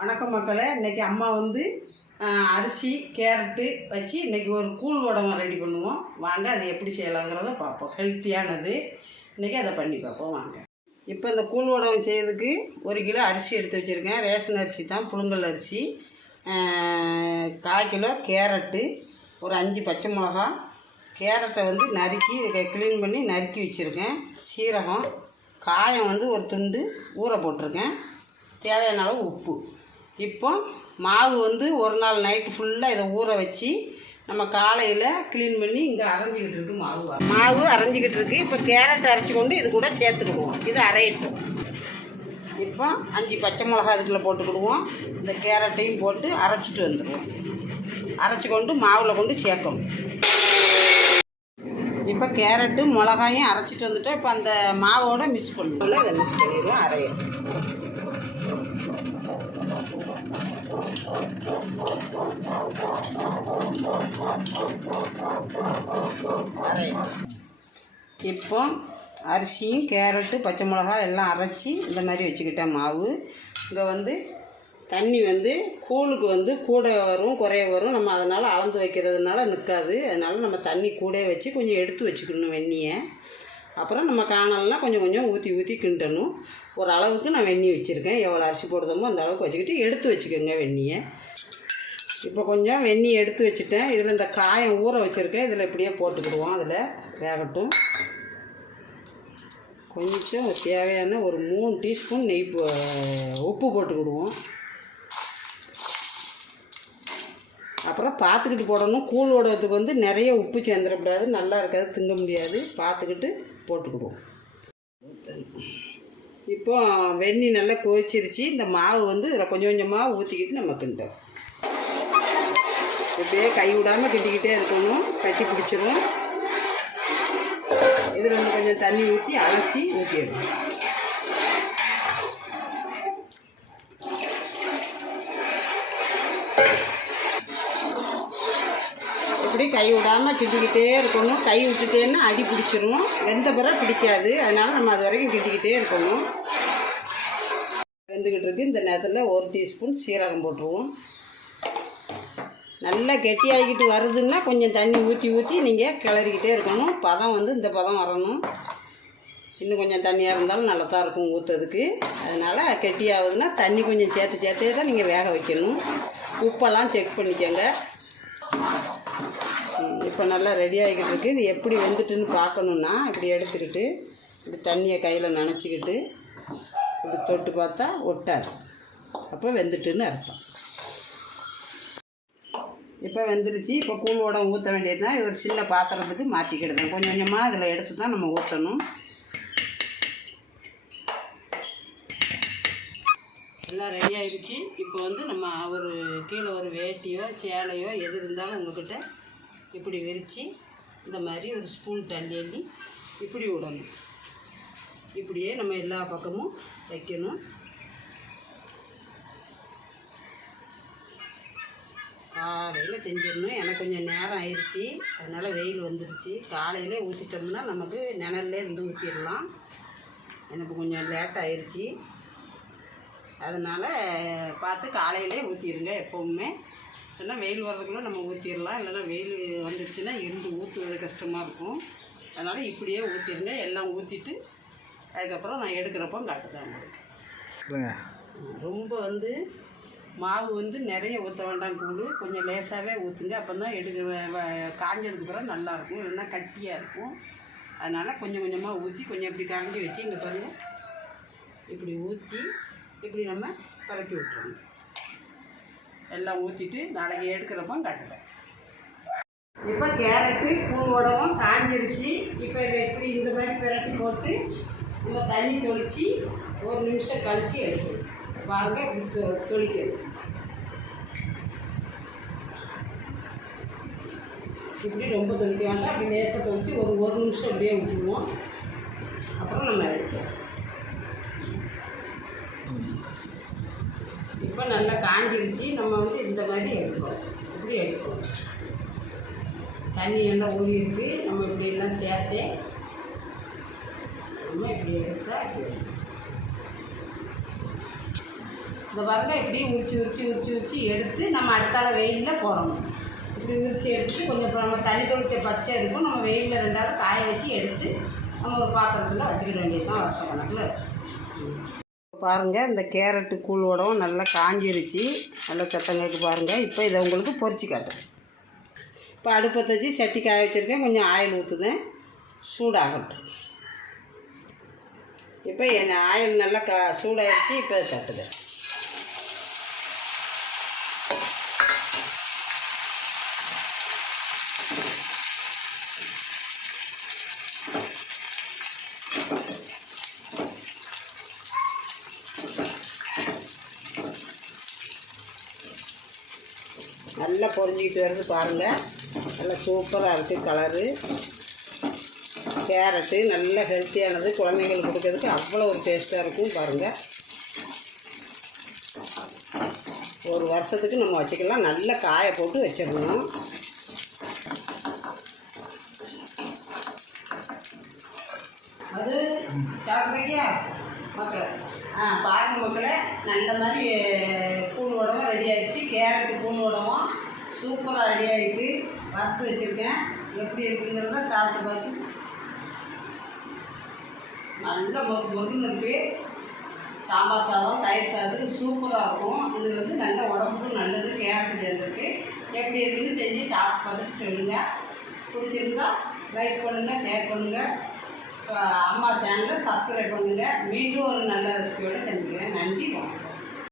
வணக்கம் மக்களே. இன்றைக்கி அம்மா வந்து அரிசி கேரட்டு வச்சு இன்றைக்கி ஒரு கூழ் வடகம் ரெடி பண்ணுவோம். வாங்க அதை எப்படி செய்யலாங்கிறத பார்ப்போம். ஹெல்த்தியானது. இன்றைக்கி அதை பண்ணி பார்ப்போம் வாங்க. இப்போ இந்த கூழ் வடகம் செய்யறதுக்கு 1 கிலோ அரிசி எடுத்து வச்சுருக்கேன். ரேஷன் அரிசி தான், புழுங்கல் அரிசி. 1/4 கிலோ கேரட்டு, ஒரு 5 பச்சை மிளகா. கேரட்டை வந்து நறுக்கி க்ளீன் பண்ணி நறுக்கி வச்சுருக்கேன். சீரகம், காயம் வந்து ஒரு துண்டு ஊற போட்டிருக்கேன். தேவையான அளவு உப்பு. இப்போ மாவு வந்து ஒரு நாள் நைட்டு ஃபுல்லாக இதை ஊற வச்சு நம்ம காலையில் க்ளீன் பண்ணி இங்கே அரைஞ்சிக்கிட்டு இருக்கு. மாவு அரைஞ்சிக்கிட்டு இருக்குது. இப்போ கேரட் அரைச்சி கொண்டு இது கூட சேர்த்துக்கிடுவோம். இது அரையிட்டோம். இப்போ 5 பச்சை மிளகா இதுக்குள்ளே போட்டுக்கிடுவோம். இந்த கேரட்டையும் போட்டு அரைச்சிட்டு வந்துடுவோம். அரைச்சி கொண்டு மாவில் கொண்டு சேர்க்கணும். இப்போ கேரட்டு மிளகாயும் அரைச்சிட்டு வந்துட்டோம். இப்போ அந்த மாவோட மிக்ஸ் பண்ணணும். அதை மிக்ஸ் பண்ணிடுவோம். அரையும் இப்போ அரிசியும் கேரட்டு பச்சை மிளகா எல்லாம் அரைச்சி இந்த மாதிரி வச்சுக்கிட்டேன் மாவு. இங்கே வந்து தண்ணி வந்து கூழுக்கு வந்து கூட வரும் குறைய வரும். நம்ம அதனால் அளந்து வைக்கிறதுனால நிற்காது. அதனால் நம்ம தண்ணி கூட வச்சு கொஞ்சம் எடுத்து வச்சுக்கணும் வெந்நியை. அப்புறம் நம்ம காணலாம் கொஞ்சம் கொஞ்சம் ஊற்றி கிண்டணும். ஒரு அளவுக்கு நான் வெந்நி வச்சுருக்கேன். எவ்வளோ அரிசி போடுறோமோ அந்த அளவுக்கு வச்சுக்கிட்டு எடுத்து வச்சுக்கோங்க வெந்நியை. இப்போ கொஞ்சம் வெந்நி எடுத்து வச்சுட்டேன். இதில் இந்த காயம் ஊற வச்சுருக்கேன். இதில் இப்படியே போட்டுக்கிடுவோம். அதில் வேகட்டும். கொஞ்சம் தேவையான ஒரு 3 டீஸ்பூன் உப்பு போட்டுக்கிடுவோம். அப்புறம் பார்த்துக்கிட்டு போடணும். கூழ் வடகத்துக்கு வந்து நிறைய உப்பு சேர்ந்துடக்கூடாது, நல்லா இருக்காது, திங்க முடியாது. பார்த்துக்கிட்டு போட்டுக்கிடுவோம். இப்போ வெந்நி நல்லா கொதிச்சிருச்சு. இந்த மாவு வந்து இதில் கொஞ்சம் கொஞ்சமாக ஊற்றிக்கிட்டு நம்ம கிண்டோம். இப்படியே கை விடாமல் கிண்டிக்கிட்டே இருக்கணும். கட்டி பிடிச்சிரும். இதில் வந்து கொஞ்சம் தண்ணி ஊற்றி அலசி ஊற்றிடணும். இப்படி கை விடாமல் கிண்டிக்கிட்டே இருக்கணும். கை விட்டுட்டேன்னா அடி பிடிச்சிரும். வெந்த பிறகு பிடிக்காது. அதனால் நம்ம அது வரைக்கும் கிண்டிக்கிட்டே இருக்கணும். வெந்துக்கிட்டு இருக்கு. இந்த நேரத்தில் 1 டீஸ்பூன் சீரகம் போட்டுருவோம். நல்லா கெட்டியாகிக்கிட்டு வருதுன்னா கொஞ்சம் தண்ணி ஊற்றி நீங்கள் கிளறிக்கிட்டே இருக்கணும். பதம் வந்து இந்த பதம் வரணும். இன்னும் கொஞ்சம் தண்ணியாக இருந்தாலும் நல்லா தான் இருக்கும் ஊற்றுறதுக்கு. அதனால் கெட்டியாகுதுன்னா தண்ணி கொஞ்சம் சேர்த்தே தான் நீங்கள் வேக வைக்கணும். உப்பெல்லாம் செக் பண்ணிக்கோங்க. இப்போ நல்லா ரெடி ஆகிக்கிட்டு இருக்குது. இது எப்படி வெந்துட்டுன்னு பார்க்கணுன்னா இப்படி எடுத்துக்கிட்டு இப்படி தண்ணியை கையில் நனைச்சிக்கிட்டு இப்படி தொட்டு பார்த்தா ஒட்டாது. அப்போ வெந்துட்டுன்னு அர்த்தம். இப்போ வெந்துருச்சு. இப்போ கூழ் வடகம் ஊற்ற வேண்டியது தான். இது ஒரு சின்ன பாத்திரத்துக்கு மாற்றிக்கிடுதேன். கொஞ்சம் கொஞ்சமாக அதில் எடுத்து தான் நம்ம ஊற்றணும். எல்லாம் ரெடி ஆகிடுச்சு. இப்போ வந்து நம்ம ஒரு கீழே ஒரு வேட்டியோ சேலையோ எது இருந்தாலும் உங்கள்கிட்ட இப்படி விரித்து இந்த மாதிரி ஒரு ஸ்பூன் தண்ணி அள்ளி இப்படி விடணும். இப்படியே நம்ம எல்லா பக்கமும் வைக்கணும். காலையில் செஞ்சிடணும். எனக்கு கொஞ்சம் நேரம் ஆயிடுச்சு. அதனால் வெயில் வந்துடுச்சு. காலையிலே ஊற்றிட்டோம்னா நமக்கு நிழல்லே இருந்து ஊற்றிடலாம். எனக்கு கொஞ்சம் லேட் ஆயிடுச்சு. அதனால் பார்த்து காலையிலே ஊற்றிடுங்க எப்போவுமே. இல்லைன்னா வெயில் வர்றதுக்குள்ளே நம்ம ஊற்றிடலாம். இல்லைன்னா வெயில் வந்துடுச்சுன்னா இருந்து ஊற்றுவது கஷ்டமாக இருக்கும். அதனால் இப்படியே ஊற்றிடுங்க. எல்லாம் ஊற்றிட்டு அதுக்கப்புறம் நான் எடுக்கிறப்போ காட்டுதான். ரொம்ப வந்து மாவு வந்து நிறைய ஊற்ற வேண்டாம். கூழ் கொஞ்சம் லேசாகவே ஊற்றுங்க. அப்போ தான் காஞ்சதுக்கு பிறகு நல்லாயிருக்கும். இல்லைன்னா கட்டியாக இருக்கும். அதனால் கொஞ்சம் கொஞ்சமாக ஊற்றி கொஞ்சம் இப்படி கரண்டி வச்சு இங்கே பாருங்கள் இப்படி ஊற்றி இப்படி நம்ம பரப்பி விட்டுறோம். எல்லாம் ஊற்றிட்டு நாளைக்கு எடுக்கிறப்போ காட்டுறேன். இப்போ கேரட்டு கூழ் வடகம் காஞ்சிருச்சு. இப்போ இதை இப்படி இந்த மாதிரி பிரட்டி போட்டு நம்ம தண்ணி தொளித்து 1 நிமிஷம் கழித்து எடுக்கணும். வாங்க தொளிக்கணும். இப்படி ரொம்ப தொளிக்க வேண்டாம். அப்படி லேசாக தொளித்து ஒரு நிமிஷம் அப்படியே விட்டுருவோம். அப்புறம் நம்ம எடுப்போம். இப்போ நல்லா காஞ்சிருச்சு. நம்ம வந்து இந்த மாதிரி எடுப்போம். இப்படி எடுப்போம். தண்ணி எல்லாம் ஊறி இருக்குது. நம்ம இப்படி எல்லாம் சேர்த்து நம்ம இப்படி எடுத்தால் இந்த பாருங்க இப்படி உரிச்சு எடுத்து நம்ம அடுத்தால வெயிலில் போடணும். இப்படி உரிச்சு எடுத்து கொஞ்சம் நம்ம தண்ணி தொளிச்ச பச்சை இருக்கும், நம்ம வெயிலில் 2ஆவது காய வச்சு எடுத்து நம்ம ஒரு பாத்திரத்தில் வச்சுக்கிட வேண்டியது தான் வருஷ கணக்கில். பாருங்கள் இந்த கேரட்டு கூழோடவும் நல்லா காஞ்சிருச்சு, நல்லா சத்தங்களுக்கு பாருங்கள். இப்போ இதை உங்களுக்கு பொரிச்சு காட்டுறேன். இப்போ அடுப்பத்தை வச்சு சட்டி காய வச்சுருக்கேன், கொஞ்சம் ஆயில் ஊற்றுதேன், சூடாகட்டும். இப்போ என் ஆயில் நல்லா சூடாகிடுச்சு. இப்போ அதை தட்டுதேன். நல்லா பொரிஞ்சிக்கிட்டு வருது பாருங்கள். நல்லா சூப்பராக இருக்குது கலரு. கேரட்டு நல்ல ஹெல்த்தியானது, குழந்தைங்களுக்கு கொடுக்கறதுக்கு அவ்வளோ ஒரு டேஸ்ட்டாக இருக்கும் பாருங்கள். ஒரு வருஷத்துக்கு நம்ம வச்சுக்கலாம். நல்லா காய போட்டு வச்சிடணும். அது சாப்பிட்றீங்க மக்களே? பாருங்கள் மக்களே, நல்ல மாதிரி கூழ் உடம்பும் ரெடி ஆகிடுச்சு. கேரட்டு கூழ் உடம்பும் சூப்பராக ரெடி ஆகிட்டு வறுத்து வச்சுருக்கேன். எப்படி இருக்குங்கிறத சாப்பிட்டு பார்த்து நல்ல மொறுன்னு இருக்குது. சாம்பார் சாதம், தயிர் சாதம் சூப்பராக இருக்கும். இது வந்து நல்ல உடம்புக்கும் நல்லது. கேரட்டு சேர்ந்துருக்கு. எப்படி இருக்குன்னு செஞ்சு சாப்பிட்டு பார்த்துட்டு சொல்லுங்கள். பிடிச்சிருந்தா லைக் பண்ணுங்கள், ஷேர் பண்ணுங்கள், அம்மா சேனலை சப்ஸ்கிரைப் பண்ணுங்கள். மீண்டும் ஒரு நல்ல ரெசிபியோடு செஞ்சுக்கிறேன். நன்றி, வணக்கம்.